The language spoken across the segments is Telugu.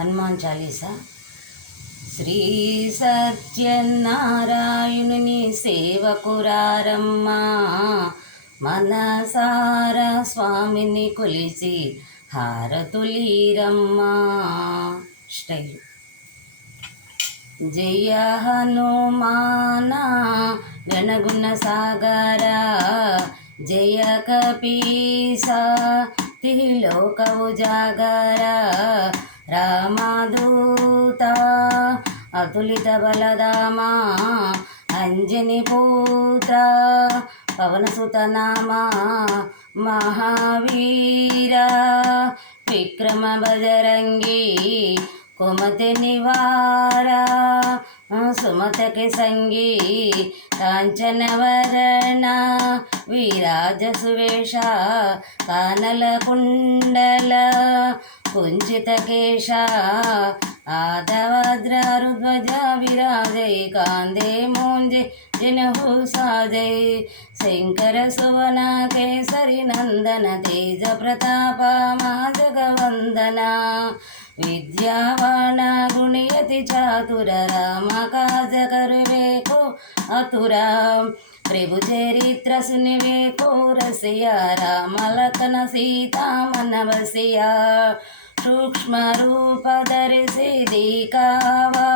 హనుమాన్ చాలీసా. శ్రీ సత్యనారాయణుని సేవకురారమ్మా, మనసార స్వామిని కొలిచి హారతులీరమ్మా. స్టైల్. జయ హనుమాన గణగుణ సాగరా, జయ కపీస తిలోక ఉజాగరా, రామదూత అతులిత బలదామా, అంజని పుత్ర పవనసుత నామా, మహావీర విక్రమ బజరంగి కుమతి నివార, సుమతకి సంగీ కాంచనవరణ, విరాజ సువేష కానల కుండల, కుంచిత కేశ ఆదవద్రారుధ్వజ, విరాజై కాందే మోంజే జినహు సాజై, శంకర సువన కేసరి నందన, తేజ ప్రతాప మహాజగవందన, విద్యావాణ గుణయతి చాతుర, రామ కాజ కరువేకో అతుర, ప్రభు చరిత్ర సునివేకో రసియా, రామ లఖన సీతా మన బసియా, సూక్ష్మ రూಪ ಧರಿಸಿ ದಿಕ್ಕಾವಾ,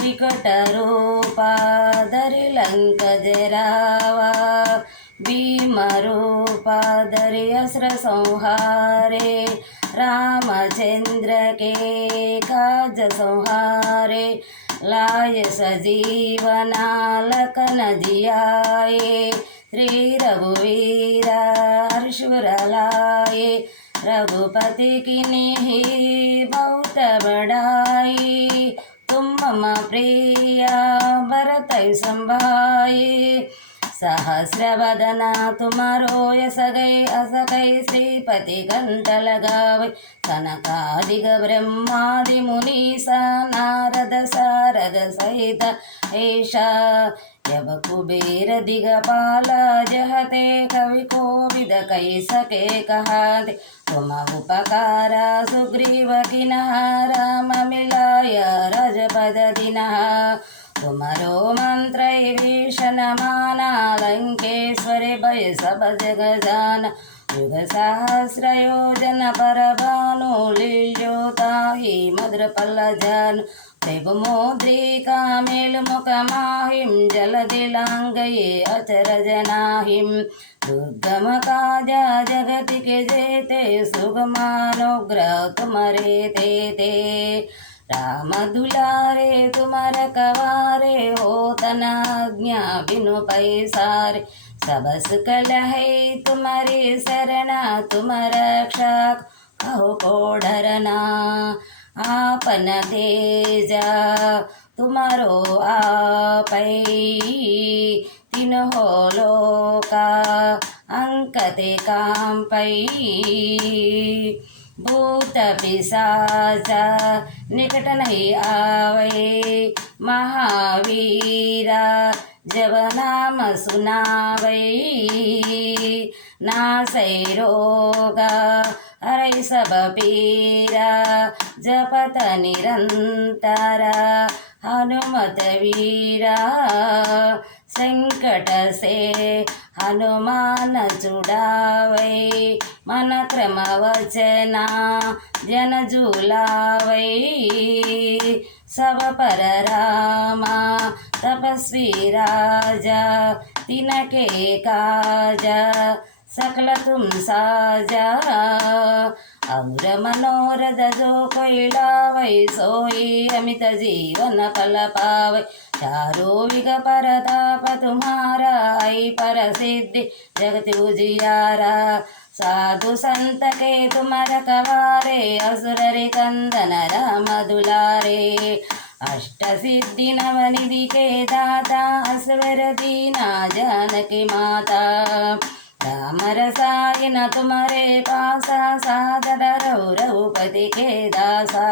ವಿಕಟ ರೂಪ ಧರಿ ಲಂಕ ಜರಾವಾ, ಭೀಮ ರೂಪ ಧರಿ ಅಸ್ತ್ರ ಸಂಹಾರೆ, रामचंद्र के काज संहारे, लाय सजीवना लखन जियाए, श्री रघुवीर हर्षुर लाए, रघुपति की नेहि बहुत बड़ाई, तुम मम प्रिय भरत संभाए, सहस्रवदना तुम्हारो यस गई अस गई, श्रीपति कंठ लगावे, सनकादिक ब्रह्मादि मुनीसा, नारद सारद सहित ऐशा, यब कुबेर दिगपाल जहते, कवि कोविद कही सके कहाते, तुम उपकारा सुग्रीव किन्ह, राम मिलाय रजपद दिनः, तुमरो मंत्र भीषण माना, लंकेश्वरी भय सब जग जान, युग सहस्र योजन पर भानु, लील्योताहि मधुर पल जान, प्रभु मोद्रिका मेल मुख माहिम, जलधि लांगये अचरज नाहिम, दुर्गम काजा जगति के जेते, सुगमानुग्रह तुम्हारे तेते, राम दुलारे तुमर कवारे, हो तनाज्ञा बिनु पैसारे, सब सुकल है तुम्हारी शरणा, तुम रक्षा कहो को डरना, आपन तेजा तुम्हारो आपै, तिन्हो लोका अंकते कांपै, भूत पिशाच निकट नहीं आवे, महावीरा जब नाम सुनावे, नासै रोगा हरै सब पीरा, जपत निरंतरा हनुमत वीरा, संकट से हनुमान छुड़ावे, मन क्रम वचना जन झूलावे, सब पर रामा तपस्वी राजा, तिनके काजा सकल तुम साजा, और मनोरथ जो कोई लावै, सोई अमित जीवन फल पावै, चारों विघ परताप तुम्हारा, आई पर सिद्धि जगत उजियारा, साधु संत के तुम रखवारे, असुर रे कंदन राम दुलारे, अष्ट सिद्धि नवनिधि के दाता, असवर दीना जानकी माता, राम रसायन तुम्हारे पासा, सादर रघुपति के दासा,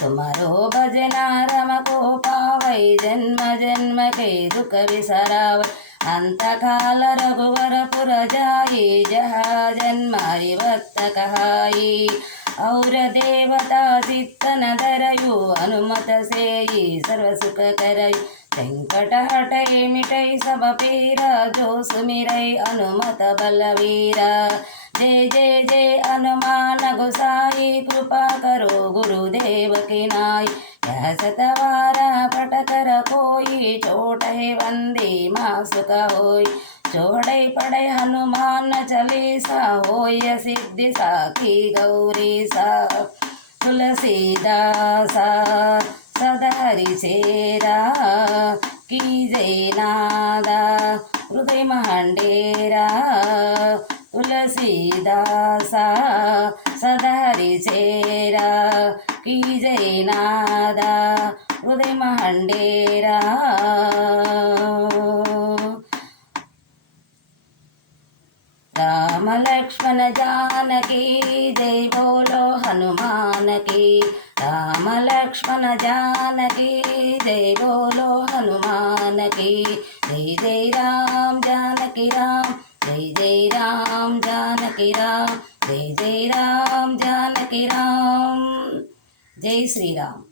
तुम्हारो भजना रम को पावै, जन्म जन्म के दुख विसरावै, अंत काल रघुवर पुर जाई, जहाँ जन्म हरि भक्त कहाई, और देवता ಇತ್ತನ ದರಯು ಹನುಮತ ಸೇಯಿ ಸರ್ವಸುಖಕರೈ ವೆಂಕಟಹಟೈ ಮಿಟೈ ಸಬ ಪೀರ ಜೋ ಸುಮಿರೈ ಹನುಮತ ಬಲವೀರ जय जय जय हनुमान गोसाई कृपा करो गुरुदेव की नाई यह सतवारा पट कर कोई चोट है वंदे माँ सुख होय चोड़ै पड़ै हनुमान चालीसा होय सिद्धि साखी गौरी सा तुलसीदासा सदा हरि चेरा की जय नादा हृदय महांडेरा तुलसीदासा सदा हरि चेरा की जय नादा हृदय महांडेरा राम लक्ष्मण जानकी जय बोलो हनुमान की राम लक्ष्मण जानकी जय बोलो हनुमान की जय जय राम जानकी राम जय जय राम जानकी राम जय जय राम जानकी राम जय श्री राम।